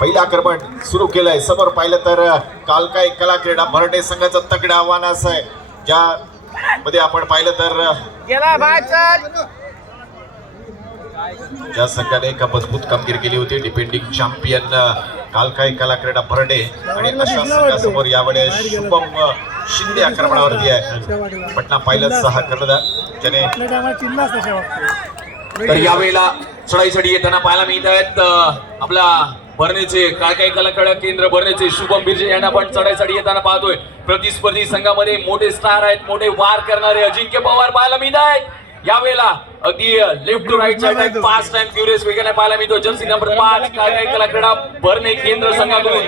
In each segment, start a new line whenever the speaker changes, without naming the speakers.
पहिलं आक्रमण सुरू केलंय. समोर पाहिलं तर काल काय कला क्रीडा भरणे संघाचं तगडं आव्हान असं आहे. ज्या मध्ये आपण पाहिलं तर ज्या संघाने एक मजबूत कामगिरी केली होती डिपेंडिंग चॅम्पियन काल काय कला क्रीडा भरणे. आणि अशा संघासमोर यावेळेस शुभम शिंदे आक्रमणावरती आहे. पटना पाहिलं हा कर्णधार ज्याने
तर यावेळेला चढाईसाठी येताना पाहायला मिळत आहेत आपला भरणेचे काय काय कलाकडा केंद्र भरणेचे शुभम बिर्जे यांना आपण चढाईसाठी येताना पाहतोय. प्रतिस्पर्धी संघामध्ये मोठे स्टार आहेत मोठे वार करणारे अजिंक्य पवार पाहायला मिळत आहेत यावेळेला अगदी लेफ्ट टू राईट साइड पाच टाइम फ्युरियस वेगाने पाहायला मिळतो जर्सी नंबर पाच काय काय कलाकडा भरणे केंद्र संघाकडून.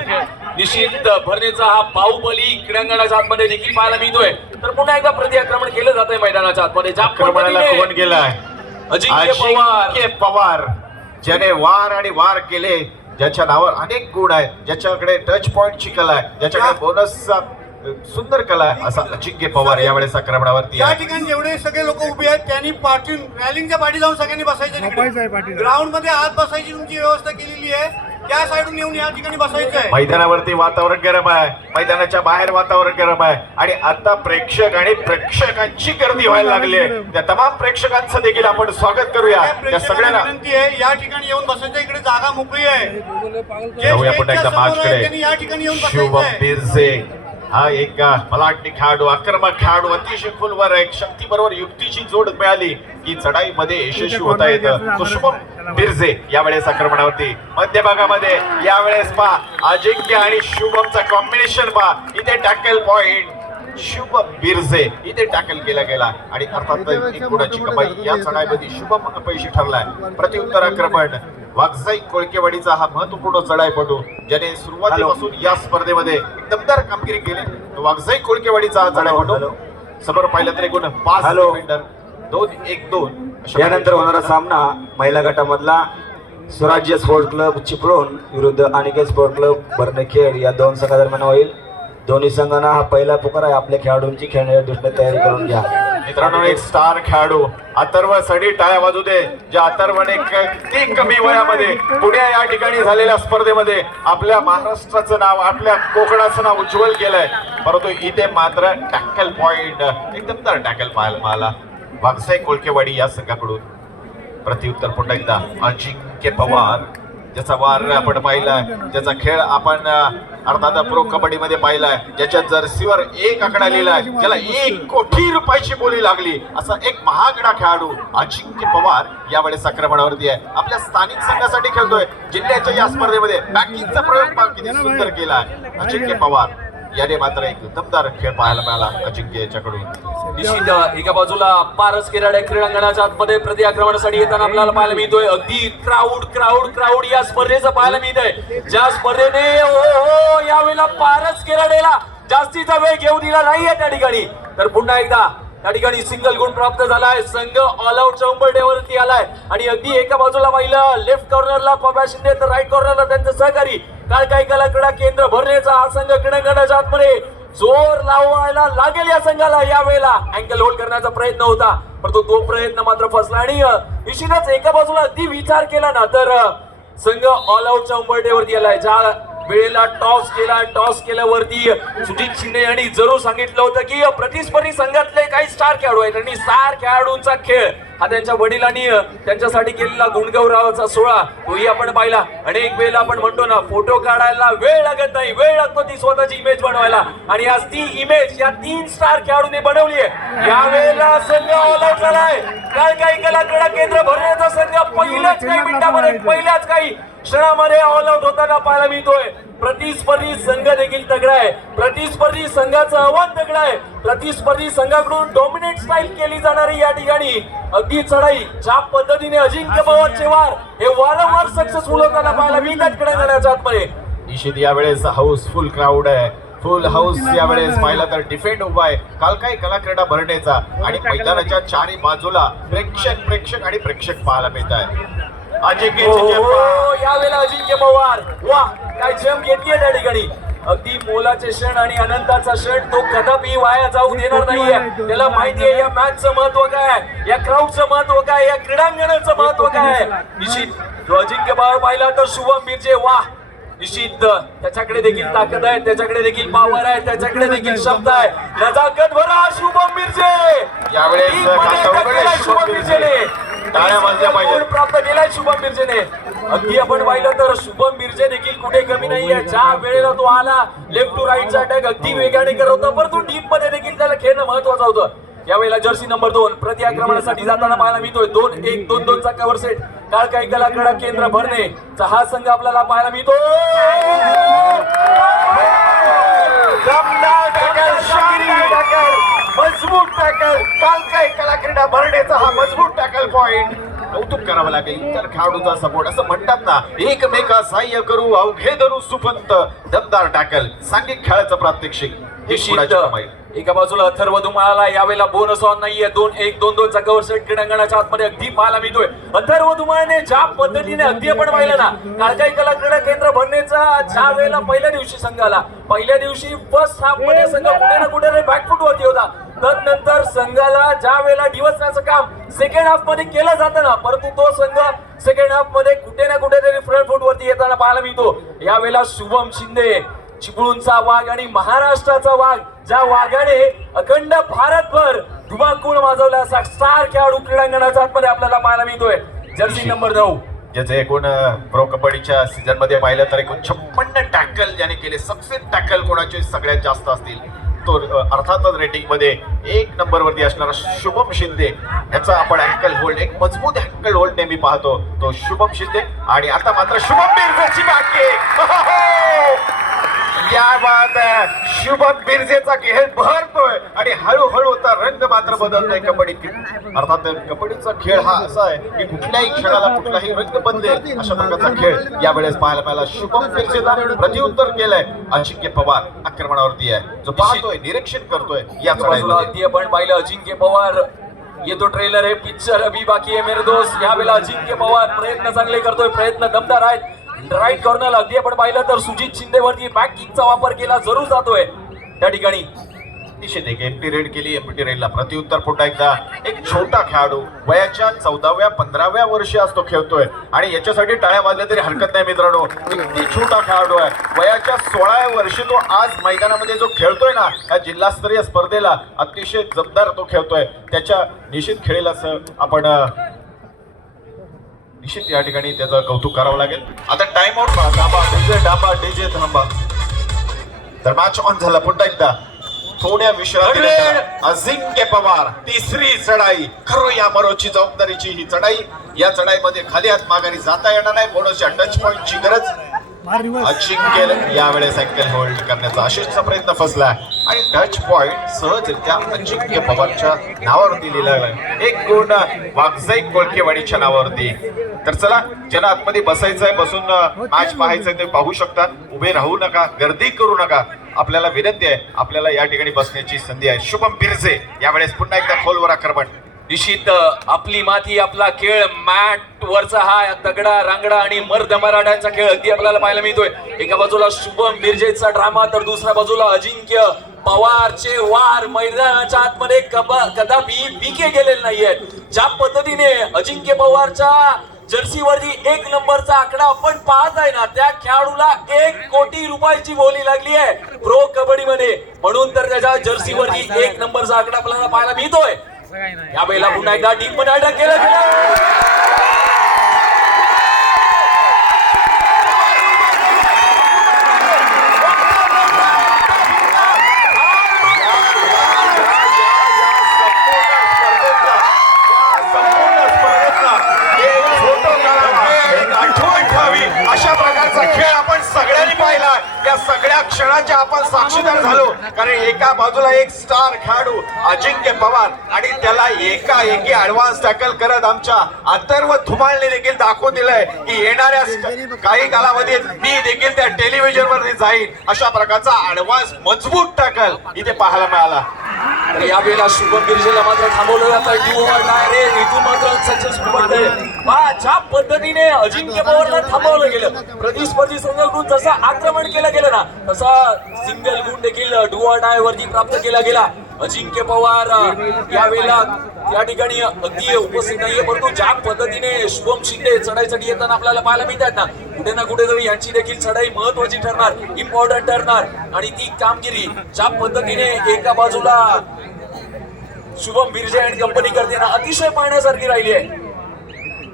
निश्चित भरणेचा हा बाहुबली क्रीडांगणाच्या आतमध्ये देखील पाहायला मिळतोय. तर पुन्हा एकदा प्रतिआक्रमण केलं जात आहे मैदानाच्या आतमध्ये. ज्या
कोण गेलाय?
अजिंक्य पवार.
पवार ज्याने वार आणि वार केले ज्याच्या नावावर अनेक गुण आहेत ज्याच्याकडे टच पॉइंटची कला आहे ज्याच्याकडे बोनसचा सुंदर कला आहे असा अजिंक्य पवार यावेळेस आक्रमणावरती
या
आहे.
ठिकाणी जेवढे सगळे लोक उभे आहेत त्यांनी पाठी रॅलिंगच्या पाठी जाऊन सगळ्यांनी बसायचं. ग्राउंडमध्ये आत बसायची तुमची व्यवस्था केलेली आहे. त्या साईडून येऊन या ठिकाणी बसायचं आहे
मैदानावरती वातावरण गरम आहे. मैदानाच्या बाहेर वातावरण गरम आहे. आणि आता प्रेक्षक आणि प्रेक्षकांची गर्दी व्हायला लागली आहे. त्या तमाम प्रेक्षकांचं देखील आपण स्वागत करूया.
त्या
सगळ्यांना
विनंती आहे या ठिकाणी येऊन बसायचं इकडे जागा मोकळी आहे. जे
जाऊया पुन्हा
स्टेजच्या
एकदा
समोर आहे, त्यांनी या
मार्चकडे
ठिकाणी येऊन
शुभम
बसायचं आहे
बिरसे. हा एक मलाटणी खेळाडू आक्रमक खेळाडू अतिशय फुलवर एक शक्ती बरोबर युक्तीची जोड मिळाली. की चढाईमध्ये यशस्वी होता येतं तो शुभम बिरजे यावेळेस आक्रमणावरती. मध्य भागामध्ये यावेळेस पहा अजिंक्य आणि शुभमचा कॉम्बिनेशन पहा. इथे टॅकल पॉइंट शुभ बिरजे इथे टॅकल केला गेला. आणि अर्थात एक गुणाची कमाई या चढाईमध्ये शुभम अपयशी ठरलाय. प्रत्युत्तर आक्रमण. वाघजाई कोळकेवाडीचा हा महत्त्वपूर्ण चढाईपटू ज्याने सुरुवातीपासून या स्पर्धेमध्ये दमदार कामगिरी केली. वाघजाई कोळकेवाडीचा हा चढाईपटू समोर पाहिलं तर एकूण पाच
हॅलो.
दोन एक दोन.
यानंतर होणारा सामना महिला गटामधला स्वराज्य स्पोर्ट क्लब चिपळूण विरुद्ध अनिकेत स्पोर्ट क्लब भरणेखेड या दोन संघादरम्यान होईल. दोन्ही संघांना हा पहिला पुकार आहे. आपल्या खेळाडूंची खेळण्याच्या दृष्टीने तयारी करून घ्या.
मित्रांनो एक स्टार खेळाडू अथर्व सडी टाळ्या वाजू दे ज्या अथर्वने किती कमी वयामध्ये पुणे या ठिकाणी झालेल्या स्पर्धेमध्ये आपल्या महाराष्ट्राचं नाव आपल्या कोकणाचं नाव उज्ज्वल केलंय. परंतु इथे मात्र टॅकल पॉइंट एकदम तर टॅकल पाहायला मला वागसाई कोळकेवाडी या संघाकडून. प्रत्युत्तर पुन्हा एकदा अजिंक्य पवार. ज्याचा वार आपण पाहिला ज्याचा खेळ आपण अर्थात प्रो कबड्डीमध्ये पाहिलाय ज्याच्या जर्सीवर एक आकडा लिहिलाय ज्याला एक कोटी रुपयाची बोली लागली असा एक महागडा खेळाडू अजिंक्य पवार यावेळेस आक्रमणावरती आहे. आपल्या स्थानिक संघासाठी खेळतोय जिल्ह्याच्या या स्पर्धेमध्ये बॅटिंगचा प्रयोग किती सुंदर केलाय अजिंक्य पवार. याने मात्र एक दमदार खेळ पाहायला मिळाला अजिंक्य याच्याकडून.
निश्चित. एका बाजूला पारस केराड्या क्रीडांगणाच्या आतमध्ये प्रति आक्रमणासाठी येताना आपल्याला पाहायला मिळतोय. अगदी क्राऊड क्राऊड क्राऊड या स्पर्धेचं पाहायला मिळतंय. ज्या स्पर्धेने हो हो यावेळेला पारस केराडेला जास्तीचा वेळ घेऊ दिला नाहीये त्या ठिकाणी. तर पुन्हा एकदा त्या ठिकाणी सिंगल गुण प्राप्त झालाय. संघ ऑल आउट चौंबर्डेवरती आलाय. आणि अगदी एका बाजूला पाहिलं लेफ्ट कॉर्नरला पब्या शिंदे तर राईट कॉर्नरला त्यांचं सहकारी. काल काही कला क्रीडा केंद्र भरण्याचा हा संघ क्रीडांगणाच्या आतमध्ये जोर लावायला लागेल या संघाला यावेळेला अँकल होल्ड करण्याचा प्रयत्न होता परंतु तो प्रयत्न मात्र फसला आणि निश्चितच एका बाजूला अगदी विचार केला ना तर संघ ऑल आउटच्या उंबरटेवरती आलाय. ज्या वेळेला टॉस केला टॉस केल्यावरती सुजित शिंदे यांनी जरूर सांगितलं होतं की प्रतिस्पर्धी संघातले काही स्टार खेळाडू आहेत. आणि स्टार खेळाडूंचा खेळ हा त्यांच्या वडिलांनी त्यांच्यासाठी केलेला गुणगौरवाचा सोहळा तोही आपण पाहिला. अनेक वेळेला आपण म्हणतो ना फोटो काढायला वेळ लागत नाही वेळ लागतो ती स्वतःची इमेज बनवायला. आणि आज ती इमेज या तीन स्टार खेळाडूने बनवली आहे. या वेळेला संघ ऑल आउट झालाय काय काही कला क्रीडा केंद्र भरण्याचा संघ पहिल्याच काही मिनिटामध्ये पहिल्याच काही क्षणामध्ये ऑल आउट होताना पाहायला मिळतोय. प्रतिस्पर्धी संघ देखील तगडा आहे. प्रतिस्पर्धी संघाचं आव्हान तगडा आहे. प्रतिस्पर्धी संघाकडून डॉमिनेट स्टाईल केली जाणारी या ठिकाणी अगदी चढाई ज्या पद्धतीने अजिंक्य पवारचे वार हे वारंवार सक्सेसफुल होताना पाहायला मिळतात कडंगणाच्या आतमध्ये.
निश्चित यावेळेस हाऊस फुल क्राऊड आहे. फुल हाऊस यावेळेस पाहिला तर डिफेंड उभा आहे. काल काही कला क्रीडा भरण्याचा आणि मैदानाच्या चारी बाजूला प्रेक्षक प्रेक्षक आणि प्रेक्षक पाहायला मिळत आहे
हो, यावेळेला अजिंक्य पवार. वा काय जम घेतलीये त्या ठिकाणी. अगदी मोलाचे क्षण आणि अनंताचा क्षण. तो कदापि वाया जाऊ देणार नाहीये. त्याला माहितीये या मॅचचं महत्त्व काय या क्राऊडचं महत्त्व काय या क्रीडांगणाचं महत्त्व काय निश्चित जो अजिंक्य पवार पाहिला तर शुभम बिरजे वा. निश्चित त्याच्याकडे देखील ताकद आहे त्याच्याकडे देखील पावर आहे त्याच्याकडे देखील शब्द आहे. नजाकत भरा शुभम मिरजे
यावेळेस शुभम मिरजेने. टाळ्या वाजल्या
प्राप्त केलाय शुभम मिरजेने? अगदी आपण पाहिलं तर शुभम मिरजे देखील कुठे कमी नाहीये. ज्या वेळेला तो आला लेफ्ट टू राईटचा अटॅक अगदी वेगाने करत होता परंतु डीपमध्ये देखील त्याला खेळणं महत्वाचं होतं. यावेळेला जर्सी नंबर दोन प्रति आक्रमणासाठी जाताना पाहायला मिळतोय. दोन एक दोन दोनचा कव्हर सेट काळकाई कलाकडा केंद्र भरणे. हा संघ आपल्याला पाहायला मिळतो.
दमदार टॅकल, शानदार टॅकल, मजबूत टॅकल काल काय कलाक्रीडा भरण्याचा हा मजबूत टॅकल पॉइंट कौतुक करावं लागेल. इतर खेळाडूचा सपोर्ट असं म्हणतात ना एकमेका सहाय्य करू अवघे धरू सुपंत दमदार टॅकल सांघिक खेळाचं प्रात्यक्षिक. ही
एका बाजूला अथर्व धुमाळाला यावेळेला बोनस ऑन नाहीये. दोन एक दोन दोनचा कव्हर सेट क्रीडांगणाच्या आतमध्ये अगदी पाहायला मिळतोय अथर्व धुमाळने ज्या पद्धतीने अगदी आपण पाहिलं ना काळकाई कला क्रीडा केंद्र भरण्याचा ज्या वेळेला पहिल्या दिवशी संघ आला पहिल्या दिवशी फर्स्ट हाफमध्ये संघ कुठे ना कुठे बॅकफुट वरती होता. तदनंतर संघाला ज्या वेळेला दिवसण्याचं काम सेकंड हाफमध्ये केलं जातं ना परंतु तो संघ सेकंड हाफमध्ये कुठे ना कुठेतरी फ्रंट फुट वरती येताना पाहायला मिळतो. यावेळेला शुभम शिंदे चिपळूणचा वाघ आणि महाराष्ट्राचा वाघ ज्या वाघाने अखंड भारतभर धुमाकूळ माजवला असा स्टार खेळाडू क्रीडांगणाच्या आतमध्ये आपल्याला पाहायला मिळतोय. जर्सी नंबर नऊ.
ज्याचे एकूण प्रो कबड्डीच्या सीझनमध्ये पाहिलं तर एकूण छप्पन्न टॅकल ज्याने केले सक्सेस टॅकल कोणाचे सगळ्यात जास्त असतील? तो अर्थातच रेटिंगमध्ये एक नंबर वरती असणारा शुभम शिंदे. याचा आपण अँकल होल्ड एक मजबूत अँकल होल्ड नेहमी पाहतो. तो शुभम शिंदे आणि आता मात्र शुभम बाकी या आहे. शुभम बिरजेचा खेळ भरतोय आणि हळूहळू आता रंग मात्र बदलतोय कबड्डीत अर्थात कबड्डीचा खेळ हा असा आहे की कुठल्याही क्षणाला कुठलाही रंग बदलेल अशा प्रकारचा खेळ यावेळेस पाहायला मिळाला. शुभम बिरजेला प्रत्युत्तर केलंय. अजिंक्य पवार आक्रमणावरती आहे. जो पाहतोय निरीक्षण करतोय या
बाजूला आपण पाहिलं अजिंक्य पवार. येतो ट्रेलर आहे पिक्चर अभी बाकी आहे मेरे दोस्त. यावेळेला अजिंक्य पवार प्रयत्न चांगले करतोय प्रयत्न दमदार आहेत. राईट कॉर्नरला अगदी आपण पाहिलं तर सुजित शिंदेवरती बॅक किकचा वापर केला जरूर जातोय. त्या ठिकाणी
निश्चित एक एम्प्टी रेड केली एम्प्टी रेडला प्रत्युत्तर पुन्हा एकदा. एक छोटा खेळाडू वयाच्या चौदाव्या पंधराव्या वर्षी आज तो खेळतोय. आणि याच्यासाठी टाळ्या वाजल्या तरी हरकत नाही मित्रांनो. किती छोटा खेळाडू आहे. वयाच्या सोळाव्या वर्षी तो आज मैदानामध्ये जो खेळतोय ना या जिल्हास्तरीय स्पर्धेला अतिशय जबदार तो खेळतोय. त्याच्या निश्चित खेळेला आपण निश्चित या ठिकाणी त्याचं कौतुक करावं लागेल. आता टाइम आउट डाबा डीजे डाबा डीजे थांबा. तर मॅच ऑन झाला पुन्हा एकदा. थोड्या विश्रांती अजिंक्य पवार तिसरी चढाई. खरो या मरोची जबाबदारीची ही चढाई. या चढाईमध्ये खाली हात माघारी जाता येणार नाही. बोनसच्या टच पॉइंटची गरज.
मार रिवर्स.
अजिंक्य यावेळेस अँकल होल्ड करण्याचा आशिषचा प्रयत्न फसला. आणि टच पॉइंट सहजरित्या अजिंक्य पवारच्या नावावरती लिहिला एक गुण वागजाईक कोळकेवाडीच्या नावावरती. तर चला ज्यांना आतमध्ये बसायचं आहे बसून मॅच पाहायचंय ते पाहू शकतात उभे राहू नका गर्दी करू नका. आपल्याला विनंती आहे आपल्याला या ठिकाणी बसण्याची संधी आहे. शुभम बिरजे यावेळेस पुन्हा एकदा खोलवर आक्रमण.
निश्चित आपली माती आपला खेळ मॅट वरचा हा दगडा रांगडा आणि मर्द मराठ्यांचा खेळ अगदी आपल्याला पाहायला मिळतोय. एका बाजूला शुभम बिरजेचा ड्रामा तर दुसऱ्या बाजूला अजिंक्य पवारचे वार मैदानाच्या आतमध्ये कबा- कदापि विके गेलेले नाहीयेत. ज्या पद्धतीने अजिंक्य पवारच्या जर्सीवरती एक नंबरचा आकडा आपण पाहत आहे ना त्या खेळाडूला एक कोटी रुपयाची बोली लागली आहे. प्रो कबड्डी मध्ये. म्हणून तर त्याच्या जर्सीवरती एक नंबरचा आकडा आपल्याला पाहायला मिळतोय. या वेळेला पुन्हा एकदा टीममध्ये अटक केलं.
या क्षणाच्या आपण साक्षीदार झालो. कारण एका बाजूला एक स्टार खेळाडू अजिंक्य पवार आणि त्याला एका एकी ऍडव्हान्स टॅकल करत आमच्या अथर्व धुमाळने देखील दाखवून दिलंय की येणाऱ्या काही कालावधीत मी देखील त्या टेलिव्हिजन वरती जाईन. अशा प्रकारचा ऍडव्हान्स मजबूत टॅकल इथे पाहायला मिळाला.
तर या शुभम बिर्जेला मात्र थांबवलं जात. आहे इथून मात्र सक्सेसफुल ज्या पद्धतीने अजिंक्य पवारला थांबवलं गेलं. प्रतिस्पर्धी संघाकडून जसं आक्रमण केलं गेलं ना तसा सिंगल गुण देखील डुआ डाय वरती प्राप्त केला गेला. अजिंक्य पवार यावेळेला या ठिकाणी अगदी उपस्थित नाहीये परंतु ज्या पद्धतीने शुभम शिंदे चढाईसाठी येताना आपल्याला पाहायला मिळतात ना कुठे ना कुठेतरी यांची देखील चढाई महत्वाची ठरणार इम्पॉर्टंट ठरणार. आणि ती कामगिरी ज्या पद्धतीने एका बाजूला शुभम बिर्जे अँड कंपनी करते ना अतिशय पाहण्यासारखी राहिली आहे.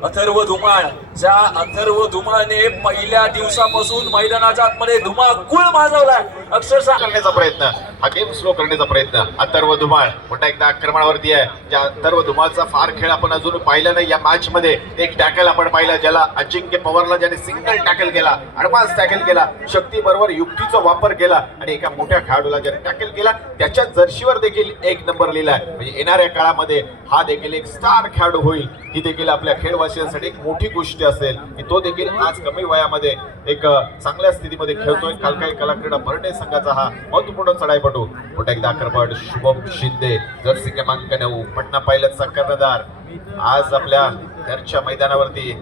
अथर्व धुमाळ. ज्या अथर्व धुमाळने पहिल्या दिवसापासून मैदानाच्या आतमध्ये धुमाकूळ माजवलाय. अक्षरशः
करण्याचा प्रयत्न. हा गेम स्लो करण्याचा प्रयत्न. अथर्व धुमाळ पुन्हा एकदा आक्रमणावरती आहे. ज्या अथर्व धुमाळचा फार खेळ आपण अजून पाहिला नाही. या मॅच मध्ये एक टॅकल आपण पाहिला ज्याला अजिंक्य पवारला ज्याने सिंगल टॅकल केला अडवान्स टॅकल केला शक्ती बरोबर युक्तीचा वापर केला आणि एका मोठ्या खेळाडूला ज्याने टॅकल केला त्याच्या जर्शीवर देखील एक नंबर लिहिलाय म्हणजे येणाऱ्या काळामध्ये हा देखील एक स्टार खेळाडू होईल. ही देखील आपल्या खेळवासियांसाठी एक मोठी गोष्ट असेल की तो देखील आज कमी वयामध्ये एक चांगल्या स्थितीमध्ये खेळतोय. काल काही कला क्रीडा भरणे संघाचा हा महत्त्वपूर्ण चढाईपटू. पुन्हा एकदा अकरपट शुभम शिंदे. जर्सी क्रमांक नऊ पटना पायलटचा कर्णधार. आज आपल्या घरच्या मैदानावरती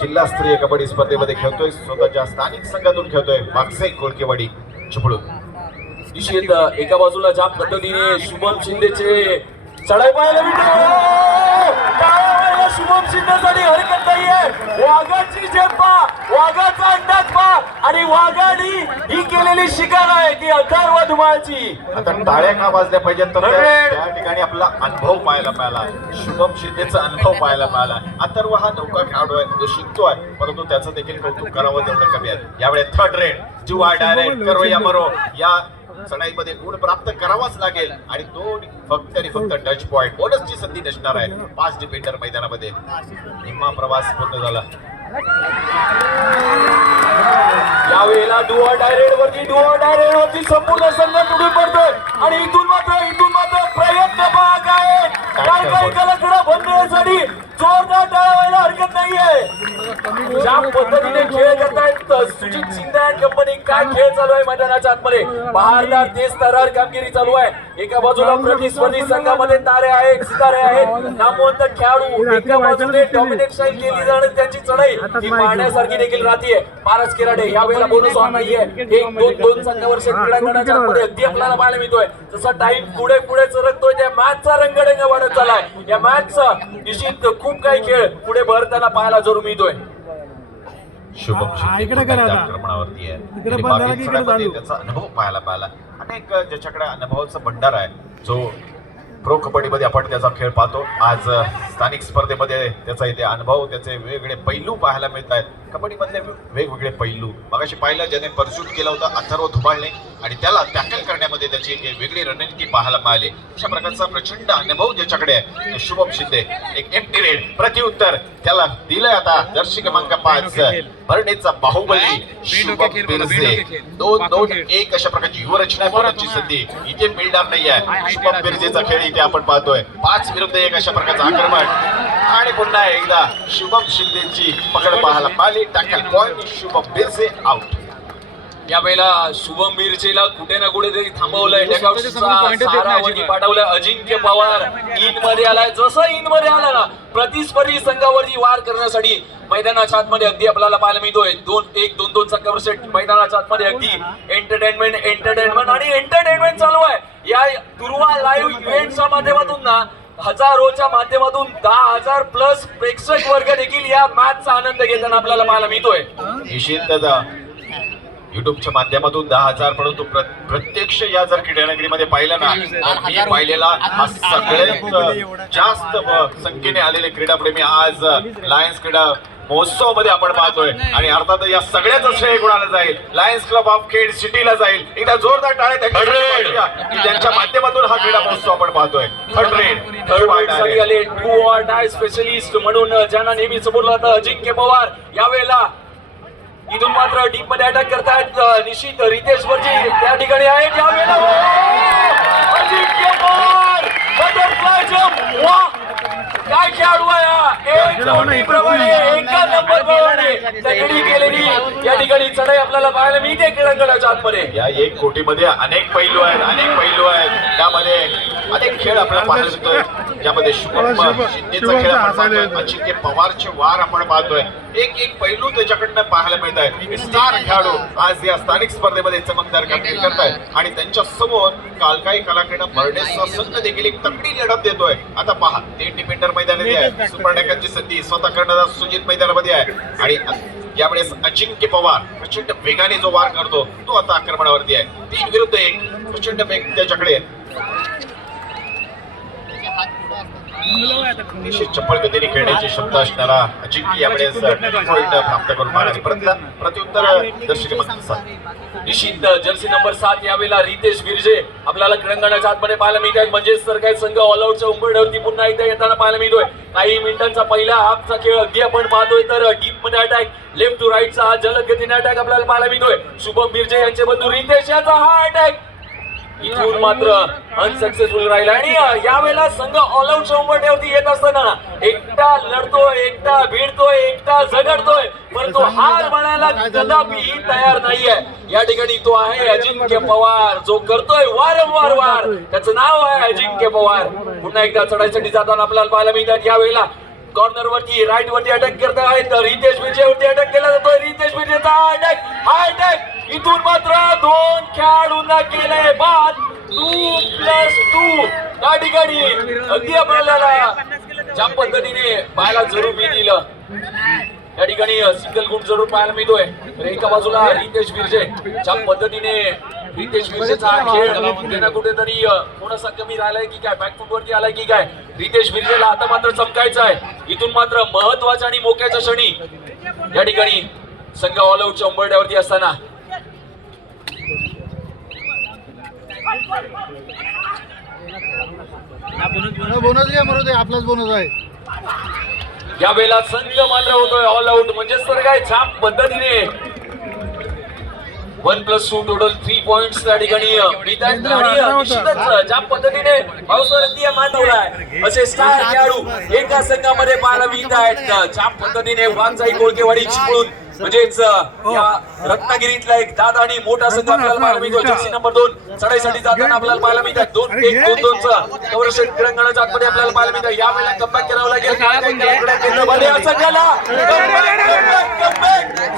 जिल्हास्तरीय कबड्डी स्पर्धेमध्ये खेळतोय. स्वतःच्या स्थानिक संघातून खेळतोय. मागसे कोळकेवाडी चिपळून
निश्चित एका बाजूला ज्या पद्धतीने शुभम शिंदेचे चढाई पाहायला मिळते त्यावेळेला शुभम शिंदेसाठी हरकत नाहीये वाघाची झेप पहा वाघाचा अंदाज पहा आणि वाघाने ही केलेली शिकार आहे ती अथर्व धुमाळची
आता टाळ्या का वाजल्या पाहिजेत तर त्या ठिकाणी आपला अनुभव पाहायला मिळाला. शुभम शिंदेचा अनुभव पाहायला मिळाला. अथर्व हा नौका खेळाडू आहे जो शिकतोय परंतु त्याचं देखील कौतुक करावं तेवढं कमी आहे. यावेळी थर्ड रेड जुवा डायरेक्ट करो या मरो. या चढाईमध्ये गुण प्राप्त करावाच लागेल. आणि तो फक्त आणि फक्त टच पॉइंट बोनसची संधी नसणार आहे. पाच डिफेंडर मैदानामध्ये. निम्मा प्रवास पूर्ण झाला.
यावेळेला डुआ डायरेक्ट वरती डुआ डायरेक्ट वरती संपूर्ण संघ तुडून पडतोय. आणि इथून मात्र इथून मात्र प्रयत्न पहा काय काय काय कलाकडा बनण्यासाठी जोरदार टाळावायला हरकत नाहीये. ज्या पद्धतीने खेळ करतायत सुजित शिंदे अँड कंपनी काय खेळ चालू आहे मैदानाच्या आतमध्ये? बहारदार तेज तरार कामगिरी चालू आहे. एका बाजूला प्रतिस्पर्धी संघामध्ये तारे आहेत सितारे आहेत. नामवंत खेळाडू एका बाजूने डॉमिनेट स्टाईल केली जाणं त्यांची चढाई ही पाहण्यासारखी देखील राहतीये. पारस किराडे यावेळेला बोनस ऑन नाहीये एक दोन दोन संघावर क्रीडांगणाच्या आतमध्ये अगदी आपल्याला पाहायला मिळतोय. जसा टाइम पुढे पुढे सरकतोय त्या मॅचचा रंगडंग वाढत चाललाय या मॅचचा निश्चित खूप काही खेळ पुढे भरताना पाहायला जरूर मिळतोय.
शुभम शिंदे. आक्रमणावरती आहे. त्याचा अनुभव पाहायला मिळाला अनेक ज्याच्याकडे अनुभवाचा भंडार आहे जो प्रो कबड्डीमध्ये आपण त्याचा खेळ पाहतो. आज स्थानिक स्पर्धेमध्ये त्याचा इथे अनुभव त्याचे वेगवेगळे पैलू पाहायला मिळत आहेत. कबड्डीमधले वेगवेगळे पैलू. मगाशी पाहिलं ज्याने परसूट केला होता अथर्व धुमाळने आणि त्याला टॅकल करण्यामध्ये त्याची एक वेगळी रणनीती पाहायला मिळाली. अशा प्रकारचा प्रचंड अनुभव ज्याच्याकडे आहे शुभम शिंदे एक एम्प्टी रेड प्रतिउत्तर त्याला दिलंय आता. जर्सी क्रमांक पाच भरणेचा बाहुबली शुभम बिरजे दोन दोन एक अशा प्रकारची युवरचना संधी इथे मिळणार नाही आहे शुभम बिरजेचा खेळ इथे आपण पाहतोय. पाच विरुद्ध एक अशा प्रकारचं आक्रमण. आणि पुन्हा एकदा शुभम शिंदेची पकड पाहायला मिळाली tackle. Point Shubham Birse out
यावेळेला शुभम बिरचेला कुठे ना कुठे तरी थांबवलंय. वरती पाठवलंय. अजिंक्य पवार इनमध्ये आलाय. जसं इनमध्ये आला ना प्रतिस्पर्धी संघावरती वार करण्यासाठी मैदानाच्या आतमध्ये अगदी आपल्याला पाहायला मिळतोय. दोन एक दोन दोन संघावर सेट मैदानाच्या आतमध्ये अगदी एंटरटेनमेंट एंटरटेनमेंट आणि एंटरटेनमेंट चालू आहे. या दुर्वा लाईव्ह इव्हेंटच्या माध्यमातून ना हजारोच्या माध्यमातून दहा हजार प्लस प्रेक्षक वर्ग देखील या मॅचचा आनंद घेताना आपल्याला पाहायला मिळतोय.
निश्चितच युट्यूबच्या माध्यमातून दहा हजार परंतु प्र- प्रत्यक्ष या जर क्रीडानगरीमध्ये पाहिलं ना तर मी पाहिलेला हा सगळ्यात जास्त संख्येने आलेले क्रीडाप्रेमी आज लायन्स क्रीडा महोत्सवमध्ये आपण पाहतोय आणि अर्थात या सगळ्याच श्रेय कोणाला जाईल लायन्स क्लब ऑफ खेड सिटीला जाईल एकदा जोरदार टाळे ज्यांच्या माध्यमातून हा क्रीडा महोत्सव आपण पाहतोय
आले डू ऑर डाय स्पेशलिस्ट म्हणून ज्यांना नेहमी समोर जातं अजिंक्य पवार यावेळेला इथून मात्र डीपमध्ये अटॅक करतायत निश्चित रितेश वरची त्या ठिकाणी यावेळेला हो! काय खेळाडू आहे एक नंबर प्रमाणे तगडी केलेली. या ठिकाणी चढाई आपल्याला पाहायला मिळते क्रीडांगणाच्या आतमध्ये.
या एक कोटीमध्ये अनेक पैलू आहेत अनेक पैलू आहेत. त्यामध्ये अनेक खेळ आपल्याला पाहायला मिळतोय. ज्यामध्ये शुभम
शुभ-
शिंदेचा खेळ आपण पाहतोय. अजिंक्य पवारचे वार आपण पाहतोय. एक एक पैलू त्याच्याकडनं पाहायला मिळत आहे स्टार खेळाडू आज या स्थानिक स्पर्धेमध्ये चमकदार कामगिरी करतायत. आणि त्यांच्यासमोर कालकाई कलाक्रीडा बर्डेसचा संघ देखील एक तगडी लढत देतोय. आता पहा तीन डिफेंडर मैदानामध्ये आहे. सुपर डेकांची संधी स्वतः कर्णधार सुजित मैदानामध्ये आहे. आणि यावेळेस अजिंक्य पवार प्रचंड वेगाने जो वार करतो तो आता आक्रमणावरती आहे. तीन विरुद्ध एक प्रचंड वेग त्याच्याकडे निश्चित चप्पल गतीने खेळण्याचे शब्द असणारा अजिंक्य यावेळेस पॉईंट प्राप्त करून माघारी परतला प्रत्युत्तर दर्शक
निश्चित जर्सी नंबर सात यावेळेला रितेश बिर्जे आपल्याला क्रीडांगणाच्या आतमध्ये पाहायला मिळत आहेत म्हणजेच तर काय संघ ऑलआउटच्या उंबरड्यावरती पुन्हा एकदा येताना पाहायला मिळतोय. काही मिनिटांचा पहिला हाफचा खेळ अगदी आपण पाहतोय तर डीपमध्ये अटॅक लेफ्ट टू राईटचा हा जलद गतीने अटॅक आपल्याला पाहायला मिळतोय. शुभम बिर्जे यांचे बंधू रितेश याचा हा अटॅक इथून मात्र अनसक्सेसफुल राहिला. आणि यावेळेला संघ ऑल आउट उंबरठ्यावरती येत असताना एकटा लढतोय एकटा भिडतोय एकटा झगडतोय परंतु हार म्हणायला कदापि तयार नाहीये. या ठिकाणी तो आहे अजिंक्य पवार. जो करतोय वारंवार वार. त्याचं नाव आहे अजिंक्य पवार. पुन्हा एकदा चढाईसाठी जाताना आपल्याला पाहायला मिळतात यावेळेला. कॉर्नर वरती राईट वरती अटॅक करत आहेत. रितेश विजयवरती अटॅक केला जातो. रितेश विजयचा अटॅक हा अटॅक इथून मात्र दोन खेळाडूंना केलाय. बाद टू प्लस टू त्या ठिकाणी अगदी आपल्याला ज्या पद्धतीने पाहायला जरूर मी दिलं या ठिकाणी सिंगल गुण जरूर पाहायला मिळतोय. तर एका बाजूला रितेश बिर्जे ज्या पद्धतीने रितेश बिर्जेचा हा खेळ कुठे ना कुठेतरी थोडासा कमी राहिलाय की काय बॅकफूट वरती आलाय की काय? रितेश बिर्जेला आता मात्र चमकायचं आहे इथून मात्र महत्त्वाच्या आणि मोक्याच्या क्षणी या ठिकाणी संघ ऑल आउटच्या उंबरड्यावरती असताना.
बोनस घ्या मरू दे आपलाच बोनस आहे.
या वेळेला संघ मात्र होतोय ऑल आउट म्हणजेच तर काय छान पद्धतीने one plus two total three point त्या ठिकाणी ज्या पद्धतीने पावसावरती मांडवलाय असे स्टार खेळाडू एका संघामध्ये पाहायला मिळत आहेत ज्या पद्धतीने वाघजाई कोळकेवाडी चिपळून म्हणजेच या रत्नागिरीतला एक दादा आणि मोठा संघ आपल्याला पाहायला मिळतो. जर्सी नंबर दोन चढाईसाठी जाताना आपल्याला पाहायला मिळतात दोन एक दोन दोनचा कवरशेट क्रीडांगणाच्या आतमध्ये आपल्याला पाहायला मिळतं. यावेळेला कमबॅक करावं लागेल. मध्ये असं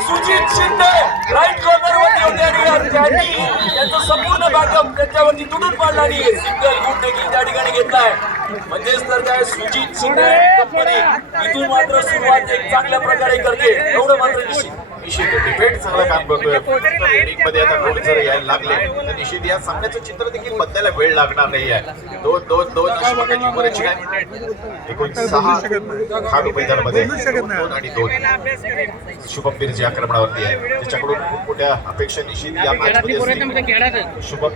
सुजित शिंदे राईट त्यांनी त्यांचं संपूर्ण बॅकअप त्यांच्यावरती तुटून पडला आणि सिंगल गुण देखील त्या ठिकाणी घेतलाय. म्हणजेच तर काय सुजित सिंग कंपनी इथून मात्र सुरुवात एक चांगल्या प्रकारे करते. एवढं मात्र निश्चित.
निश्चित डिफेंड चांगलं काम करतोयमध्ये आता गोल जर यायला लागले तर निश्चित या सामन्याचं चित्र देखील बदलायला वेळ लागणार नाही आहे दोन दोन दोन निष्पक्षाची बरेचशी काय एकूण सहा खेळाडू मैदानामध्ये दोन दोन आणि दोन. शुभम बिर्जे आक्रमणावरती आहे. त्याच्याकडून खूप मोठ्या अपेक्षा निश्चित या मॅच मध्ये असतील. शुभम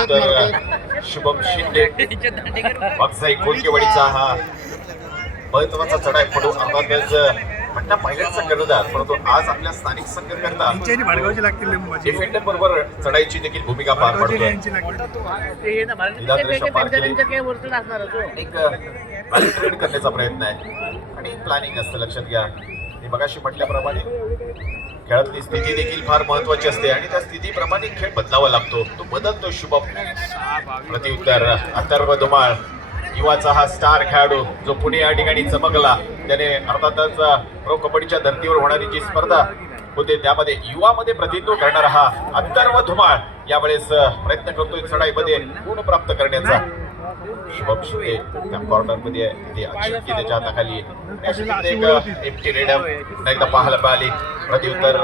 तर शुभम शिंदे. वागसाई कोलकेवाडीचा हा महत्त्वाचा चढाई पडू अहमदगंज म्हणणं पहिल्याचा कर्णधार परंतु आज आपल्या स्थानिक संघाकरता
भाडगावची लागतील
डिफेंडर बरोबर चढाईची देखील भूमिका पार एक ट्रेड करण्याचा प्रयत्न आहे. आणि प्लॅनिंग असतं लक्षात घ्या. मी मगाशी म्हटल्याप्रमाणे खेळातली स्थिती देखील फार महत्वाची असते आणि त्या स्थितीप्रमाणे खेळ बदलावा लागतो. तो बदलतो शुभम. प्रत्युत्तर अथर्व धुमाळ. युवाचा हा स्टार खेळाडू जो पुणे या ठिकाणी चमकला त्याने अर्थातच प्रो कबड्डीच्या धर्तीवर होणारी जी स्पर्धा होते त्यामध्ये युवामध्ये प्रतिनिधित्व करणारा हा अंतर्व धुमाळ यावेळेस प्रयत्न करतोय चढाईमध्ये गुण प्राप्त करण्याचा. शुभम शिंदे त्या कॉर्नरमध्ये आहे. ते अजिंक्य त्याच्या हाताखाली आहे. एमटी रेडम एकदा पाहायला मिळाली. प्रत्युत्तर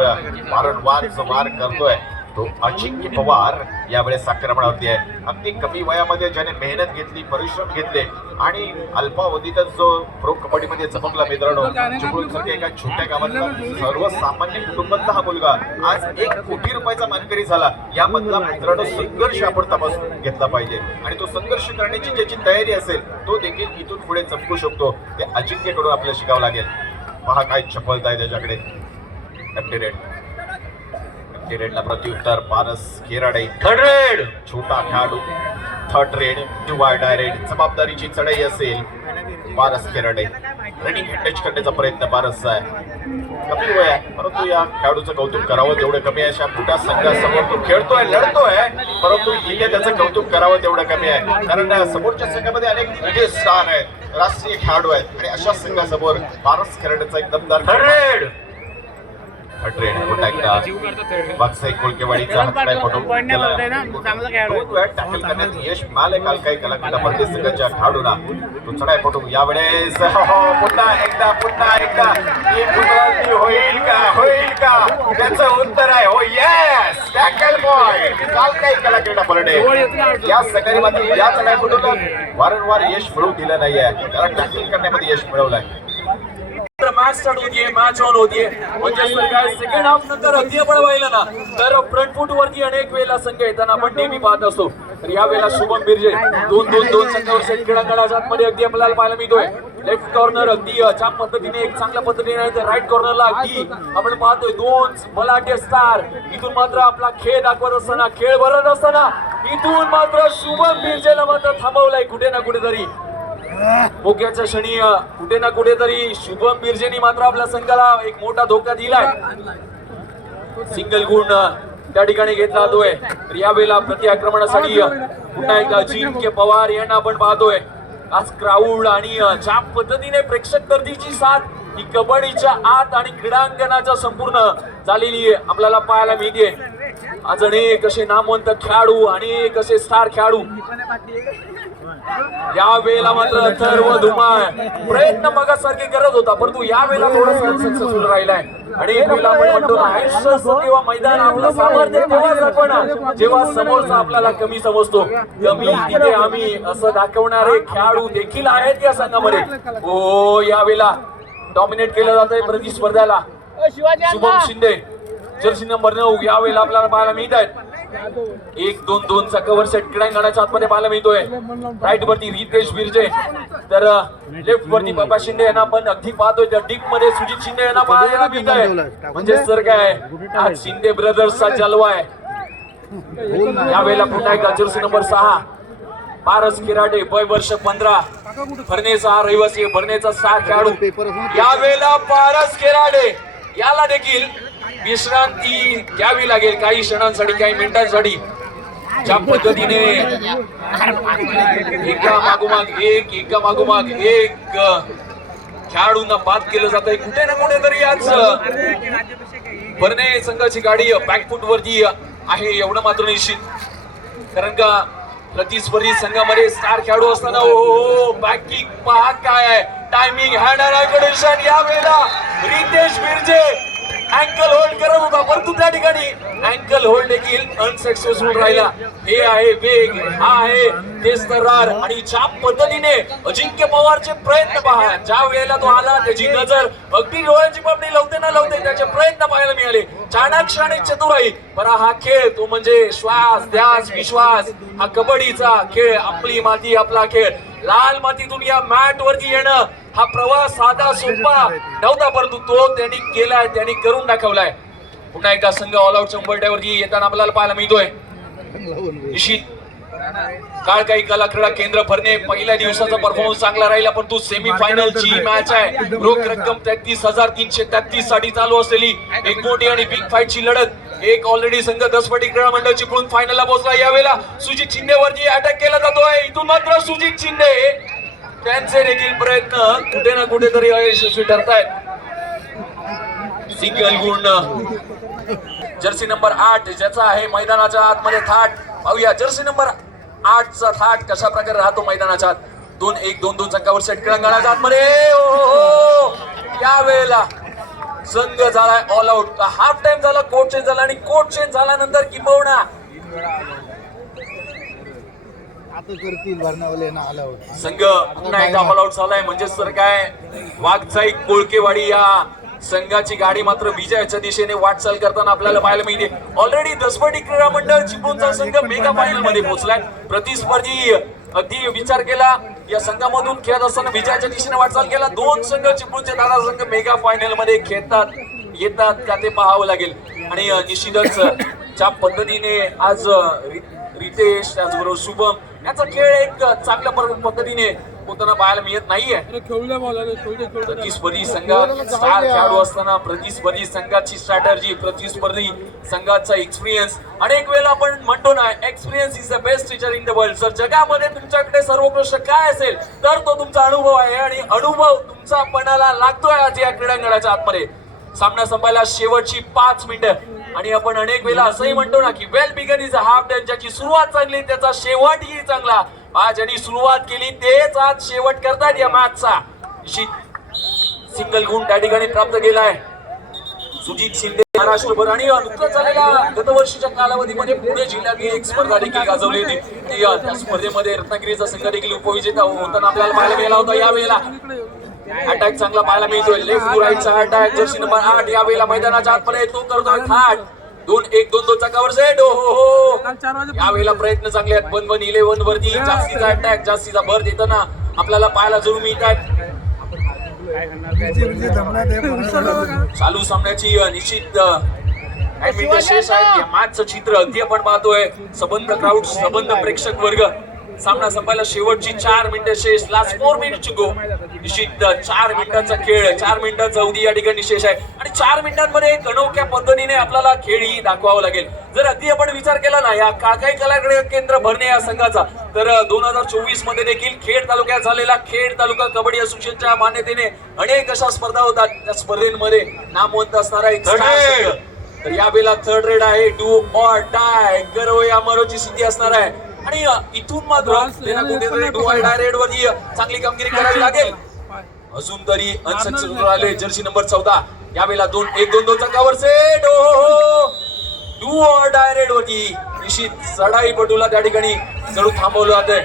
वारंवार जो वार करतोय. तो अजिंक्य पवार. यावेळेस आक्रमणावरती आहे. अगदी कमी वयामध्ये ज्याने मेहनत घेतली परिश्रम घेतले आणि अल्पावधीतच जो प्रो कबड्डीमध्ये चमकला मित्रांनो चिपळूण एका छोट्या गावातला सर्वसामान्य कुटुंबातला हा मुलगा आज एक कोटी रुपयाचा मानकरी झाला. यामधला मित्रांनो संघर्ष आपण तपासून घेतला पाहिजे. आणि तो संघर्ष करण्याची ज्याची तयारी असेल तो देखील इथून पुढे चमकू शकतो. ते अजिंक्यकडून आपल्याला शिकावं लागेल. पहा काय चपलता आहे त्याच्याकडे. एम्प्टी रेडला प्रत्युत्तर पारस केराडे
थर्ड रेड
छोटा खेळाडू. थर्ड रेड डिवाय डायरेक्ट जबाबदारीची चढाई असेल पारस केराडे रनिंग टच करण्याचा प्रयत्न पारसचा आहे. कमी वय आहे. परंतु या खेळाडूचं कौतुक करावं. तेवढं कमी आहे. अशा मोठ्या संघासमोर तो खेळतोय लढतोय. परंतु इथे त्याचं कौतुक करावं तेवढं कमी आहे. कारण समोरच्या संघामध्ये अनेक दिग्गज स्टार आहेत राष्ट्रीय खेळाडू आहेत. आणि अशा संघासमोर पारस खेळण्याचा एक दमदार हातपाय. दोन वेळा टॅकल करण्यात यश मिळाले काल काही यावेळेस हो, हो, पुन्हा एकदा पुन्हा एकदा. ही पुनरावृत्ती होईल का? होईल का? त्याचं उत्तर आहे हो येस टॅकल बॉय काल काही कलाक्रीडा पडणे या सकाळी मात्र या चढाई पटून वारंवार यश मिळवून दिलं नाहीये. त्याला टॅकल करण्यामध्ये यश मिळवलंय.
ऑन होतीये म्हणजे काय सेकंड हाफ नंतर अगदी आपण पाहिलं ना. तर फ्रंट फूट वरती अनेक वेळेला संघ येताना आपण नेहमी पाहत असतो. तर या वेळेला शुभम बिर्जे दोन दोन दोन संघावर सेट आतमध्ये अगदी आपल्याला पाहायला मिळतोय. लेफ्ट कॉर्नर अगदी अशा छान पद्धतीने एक चांगल्या पद्धतीने आहे राईट कॉर्नरला अगदी आपण पाहतोय दोन बलाढ्य स्टार इथून मात्र आपला खेळ दाखवत असताना खेळ भरत असताना इथून मात्र शुभम बिर्जेला मात्र थांबवलाय कुठे ना कुठेतरी. मोक्याच्या क्षणी कुठे ना कुठेतरी शुभम बिर्जेनी मात्र आपल्या संघाला एक मोठा धोका दिलाय. सिंगल गुण त्या ठिकाणी घेतला जातोय. तर यावेळेला प्रति आक्रमणासाठी पुन्हा एकदा अजिंक्य पवार यांना आपण पाहतोय. आज क्राऊड आणि ज्या पद्धतीने प्रेक्षक गर्दीची साथ ही कबड्डीच्या आत आणि क्रीडांगणाच्या संपूर्ण झालेली आपल्याला पाहायला मिळते. आज अनेक असे नामवंत खेळाडू अनेक असे स्टार खेळाडू यावेळेला मात्र सर्व धुमाळ प्रयत्न मगासारखे गरज होता परंतु यावेळेला वेळेला सक्सेसफुल राहिलाय. आणि एक वेळेला आपण म्हणतो ना किंवा मैदान आपलं सामर्थ्य तेव्हाच आपण जेव्हा समोरचा आपल्याला कमी समजतो. कमी तिथे आम्ही असं दाखवणारे खेळाडू देखील आहेत या संघामध्ये. हो यावेळेला डॉमिनेट केलं जात आहे प्रतिस्पर्ध्याला. शुभम शिंदे जर्सी नंबर नऊ यावेळेला आपल्याला पाहायला मिळत आहेत एक दोन दोन चा कव्हर सेट क्रीडांगणाच्या आतमध्ये पाहायला मिळतोय. राईट वरती रितेश बिरजे तर लेफ्ट वरती बाबा शिंदे यांना पण अगदी पाहतोय. त्या डीपमध्ये सुजित शिंदे यांना पाहायला मिळत आहे. म्हणजे सर काय आज शिंदे ब्रदर्सचा जलवा आहे. यावेळेला पुन्हा एकदा जर्सी नंबर सहा. पारस किराटे वय वर्ष पंधरा. भरणेचा हा रहिवासी भरणेचा सहा खेळाडू. यावेळेला पारस किराडे. याला देखील विश्रांती घ्यावी लागेल काही क्षणांसाठी काही मिनिटांसाठी. ज्या पद्धतीने एका मागोमाग एक एका मागोमाग एक खेळाडूंना बाद केलं जात आहे कुठे ना कुठेतरी आज बर्ने भरणे संघाची गाडी बॅकफूट वरती आहे एवढं मात्र निश्चित. कारण का प्रतिस्पर्धी संघामध्ये स्टार खेळाडू असताना ओ बॅक किक पहा काय आहे. टायमिंग हँड या वेळेला रितेश बिरजे अँकल होल्ड करत होता परंतु त्या ठिकाणी. अँकल होल्ड देखील अनसक्सेसफुल राहिला. हे आहे वेग हा आहे तेच तर्रार आणि ज्या पद्धतीने अजिंक्य पवारचे प्रयत्न पहा ज्या वेळेला तो आला त्याची नजर अगदी डोळ्याची पापणी लावते ना लावते त्याचे प्रयत्न पाहायला मिळाले. चाणाक्ष आणि चतुराई. पण हा खेळ तो म्हणजे श्वास ध्यास विश्वास. हा कबड्डीचा खेळ आपली माती आपला खेळ. लाल मातीतून या मॅट वरती येणं हा प्रवास साधा सोपा. नव्हता परंतु तो त्यांनी केलाय त्यांनी करून दाखवलाय. पुन्हा एकदा संघ ऑल आउट चंबरट्यावरती येताना आपल्याला पाहायला मिळतोय. निश्चित. काळ काही कला क्रीडा केंद्र भरणे पहिल्या दिवसाचा परफॉर्मन्स चांगला राहिला परंतु सेमी फायनल ची मॅच आहे. रोख रक्कम तेहतीस हजार तीनशे तेहतीससाठी चालू असलेली एक मोठी आणि बिग फाईट ची लढत. एक ऑलरेडी संघ दसपटी क्रीडा मंडळ चिपळून फायनलला पोहोचला. यावेळेला सुजित शिंदे वरती अटॅक केला जातोय. इथून मात्र सुजित शिंदे त्यांचे देखील प्रयत्न कुठे ना कुठेतरी अयशस्वी ठरतायत. सिंगल गुण. जर्सी नंबर आठ ज्याचा आहे मैदानाच्या आतमध्ये थाट. पाहूया जर्सी नंबर आठचा थाट कशा प्रकारे राहतो मैदानाच्या आत? दोन एक दोन दोन संघावर सेट क्रीडांगणाच्या आतमध्ये. ओ, हो, हो. संघ झालाय ऑल आउट हाफ टाइम झाला कोट चेंज झाला आणि कोट चेंज झाल्यानंतर किंबवणा
आता करतील भरणावले ना आल्यावर.
संघ पुन्हा एकदा ऑल आउट झालाय म्हणजे सर काय वाघचाई कोळकेवाडी या संघाची गाडी मात्र विजयाच्या दिशेने वाटचाल करताना आपल्याला पाहायला मिळते. ऑलरेडी दसपटी क्रीडा मंडळ चिपळूणचा संघ मेगा फायनलमध्ये पोहोचलाय. प्रतिस्पर्धी अगदी विचार केला या संघामधून खेळत असताना विजयाच्या दिशेने वाटचाल केला. दोन संघ चिपळूणचे दादा संघ मेगा फायनलमध्ये खेळतात येतात का ते पाहावं लागेल. आणि निश्चितच ज्या पद्धतीने आज रितेश त्याचबरोबर शुभम याचा खेळ एक चांगल्या पद्धतीने होताना पाहायला मिळत नाहीये. प्रतिस्पर्धी संघात स्टार खेळाडू असताना प्रतिस्पर्धी संघाची स्ट्रॅटर्जी प्रतिस्पर्धी संघाचा एक्सपिरियन्स अनेक वेळेला आपण म्हणतो ना experience is the best teacher in the world जर जगामध्ये तुमच्याकडे सर्वोत्कृष्ट काय असेल तर तो तुमचा अनुभव आहे आणि अनुभव तुमचा पणाला लागतोय आज या क्रीडांगणाच्या आतमध्ये. सामना संपायला शेवटची पाच मिनिटं. आणि आपण अनेक वेळेला असंही म्हणतो ना की well begun is half done ज्याची सुरुवात चांगली त्याचा शेवटही चांगला. आज ज्यांनी सुरुवात केली तेच आज शेवट करतात या मॅचचा सिंगल गुण त्या ठिकाणी प्राप्त केलाय सुजित शिंदे महाराष्ट्रभर आणि नुकतंच झालेल्या गतवर्षीच्या कालावधीमध्ये पुणे जिल्ह्यात एक स्पर्धा देखील गाजवली होती. ती, त्या स्पर्धेमध्ये रत्नागिरीचा संघ देखील उपविजेता होताना आपल्याला पाहायला मिळाला होता यावेळेला. अटॅक चांगला पाहायला मिळतोय. लेफ्ट टू राईटचा अटॅक जर्सी नंबर आठ यावेळेला मैदानाच्या आतमध्ये तो करतोय थाट दोन एक दोन दोन चाकावर सेट हो हो हो. यावेळेला प्रयत्न चांगले आहेत. वन वन इलेव्हन वरती जास्तीचा अटॅक जास्तीचा भर देताना आपल्याला पाहायला जरूर मिळतात चालू सामन्याची निश्चित अ, शेष आहेत. या मॅचचं चित्र अगदी आपण पाहतोय. सबंध क्राऊड सबंध प्रेक्षक वर्ग. सामना संपायला शेवटची चार मिनिटं शेष last four minute go uh, चार मिनिटांचा खेळ चार मिनिटांचा अवधी या ठिकाणी शेष आहे. आणि चार मिनिटांमध्ये अनोख्या पद्धतीने आपल्याला खेळ ही दाखवावं लागेल. जर अगदी आपण विचार केला ना या काकाई कलाकडे केंद्र भरणे या संघाचा तर दोन हजार चोवीसमध्ये देखील खेड तालुक्यात झालेला खेड तालुका कबड्डी असोसिएशनच्या मान्यतेने अनेक अशा स्पर्धा होतात. त्या स्पर्धेमध्ये नामवंत असणारा एक. तर यावेळेला थर्ड रेड आहे. डू ऑर डाय गर्व या मरोची स्थिती असणार आहे. आणि इथून मात्र त्यांना कुठेतरी डू ऑर डाय रेड वरती चांगली कामगिरी करावी लागेल. अजून तरी अनसक्सेसफुल राहिले. जर्सी नंबर चौदा. यावेळेला दोन एक दोन दोनचा cover set. Do or die raid वरती. निश्चित चढाई पटूला त्या ठिकाणी चढू थांबवलं जाते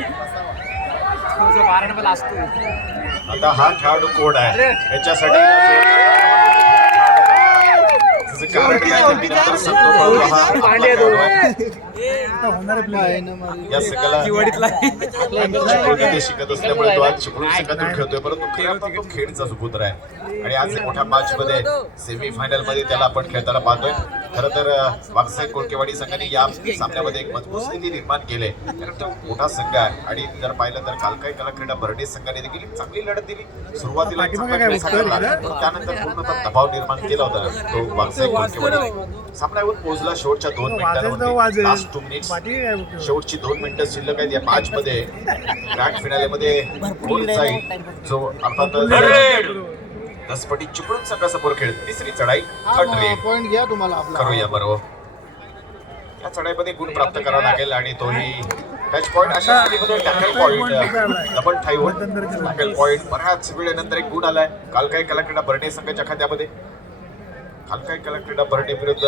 आता हा खेळाडू कोण आहे? याच्यासाठी त्याचं कारण काय हा या शिकत असल्यामुळे तो आज चिपळूण संघातून खेळतोय परंतु अर्थात तो खेडचा सुपुत्र आहे. आणि आज मोठ्या मॅच मध्ये सेमी फायनलमध्ये त्याला आपण खेळताना पाहतोय. खरं तर वागसाई कोळकेवाडी संघाने या सामन्यामध्ये एक मजबूत स्थिती निर्माण केली. कारण तो मोठा संघ आहे. आणि जर पाहिलं तर कालकाई कला क्रीडा बर्डे संघाने देखील चांगली लढत दिली. सुरुवातीला त्यानंतर पूर्णतः दबाव निर्माण केला होता. तो वागसाई कोळकेवाडी. सामन्यावर पोहोचला शेवटच्या दोन मिनिटांमध्ये लास्ट टू मिनिट्स शेवटची दोन मिनिटं शिल्लक आहेत. या मॅच मध्ये ग्रँड फिनाले मध्ये जो अर्थातच दसपटी चिपळूण संघासमोर खेळ तिसरी चढाई थर्ड रेड.
पॉइंट घ्या तुम्हाला आपला.
करूया बरोबर. या चढाईमध्ये गुण प्राप्त करावा लागेल आणि तोही टच पॉइंट अशा स्थितीमध्ये टॅकल पॉइंट डबल ठाईवर टॅकल पॉइंट बऱ्याच वेळेनंतर एक गुण आलाय. काल काही कला क्रीडा बर्डे संघाच्या खात्यामध्ये. काल काही कला क्रीडा बर्डे विरुद्ध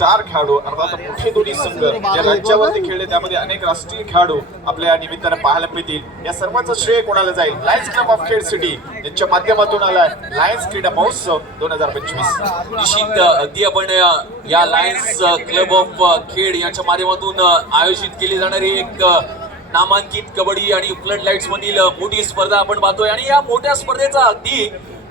चार खेळाडू अर्थात मुख्य दोन्ही संघ ज्या राज्यावरती खेळले. त्यामध्ये अनेक राष्ट्रीय खेळाडू आपल्या निमित्तानं पाहायला मिळतील. या सर्वांचं श्रेय कोणाला जाईल? Lions club of Khed city यांच्या माध्यमातून आलाय लायन्स क्रीडा महोत्सव दोन हजार पंचवीस.
निश्चित अगदी आपण या लायन्स क्लब ऑफ खेड यांच्या माध्यमातून आयोजित केली जाणारी एक नामांकित कबड्डी आणि फ्लड लाईट्स मधील मोठी स्पर्धा आपण पाहतोय. आणि या मोठ्या स्पर्धेचा अगदी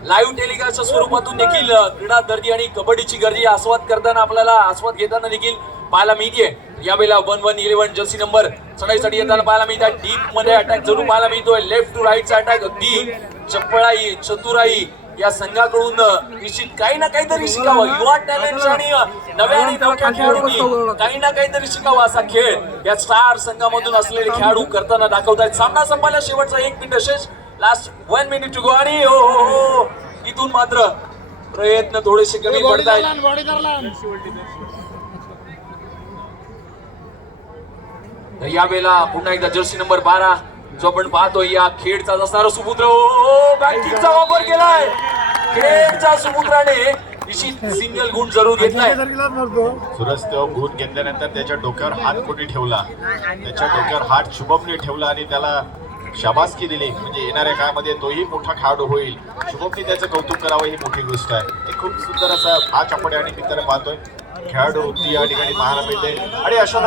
लाईव्ह टेलिकास्टच्या स्वरूपातून देखील क्रीडा दर्दी आणि कबड्डीची गर्दी आस्वाद करताना आपल्याला आस्वाद घेताना देखील पाहायला मिळते यावेळेला one one eleven jersey number चढाईसाठी येताना पाहायला मिळतात. डीपमध्ये अटॅक जरूर पाहायला मिळतोय. लेफ्ट टू राईटचा अटॅक अगदी चपळाई चतुराई या संघाकडून निश्चित काही ना काहीतरी शिकावं. युवा टॅलेंट आणि नव्या आणि नवख्या खेळाडूंनी काही ना काहीतरी शिकावं असा खेळ या स्टार संघामधून असलेले खेळाडू करताना दाखवतायत. सामना संपायला शेवटचा एक मिनिट शेष last one minute to go आणि हो हो हो इथून मात्र प्रयत्न थोडेसे कमी पडत आहेत तर यावेळेला पुन्हा एकदा जर्सी नंबर बारा. जो आपण पाहतोय या खेडचा असणारा सुपुत्र. बॅटिंगचा वापर केलाय. खेडच्या सुपुत्राने सिंगल गुण जरूर घेतलाय.
सुरज तो गुण घेतल्यानंतर त्याच्या डोक्यावर हात कोणी ठेवला? त्याच्या डोक्यावर हात शुभमने ठेवला आणि त्याला शाबासकी दिली म्हणजे येणाऱ्या काळामध्ये तोही मोठा खेळाडू होईल. शुभमने त्याचं कौतुक करावं ही मोठी गोष्ट आहे. एक खूप सुंदर असा हा आपण या निमित्तानं पाहतोय. खेळाडू वृत्ती या ठिकाणी पाहायला मिळते. आणि अशा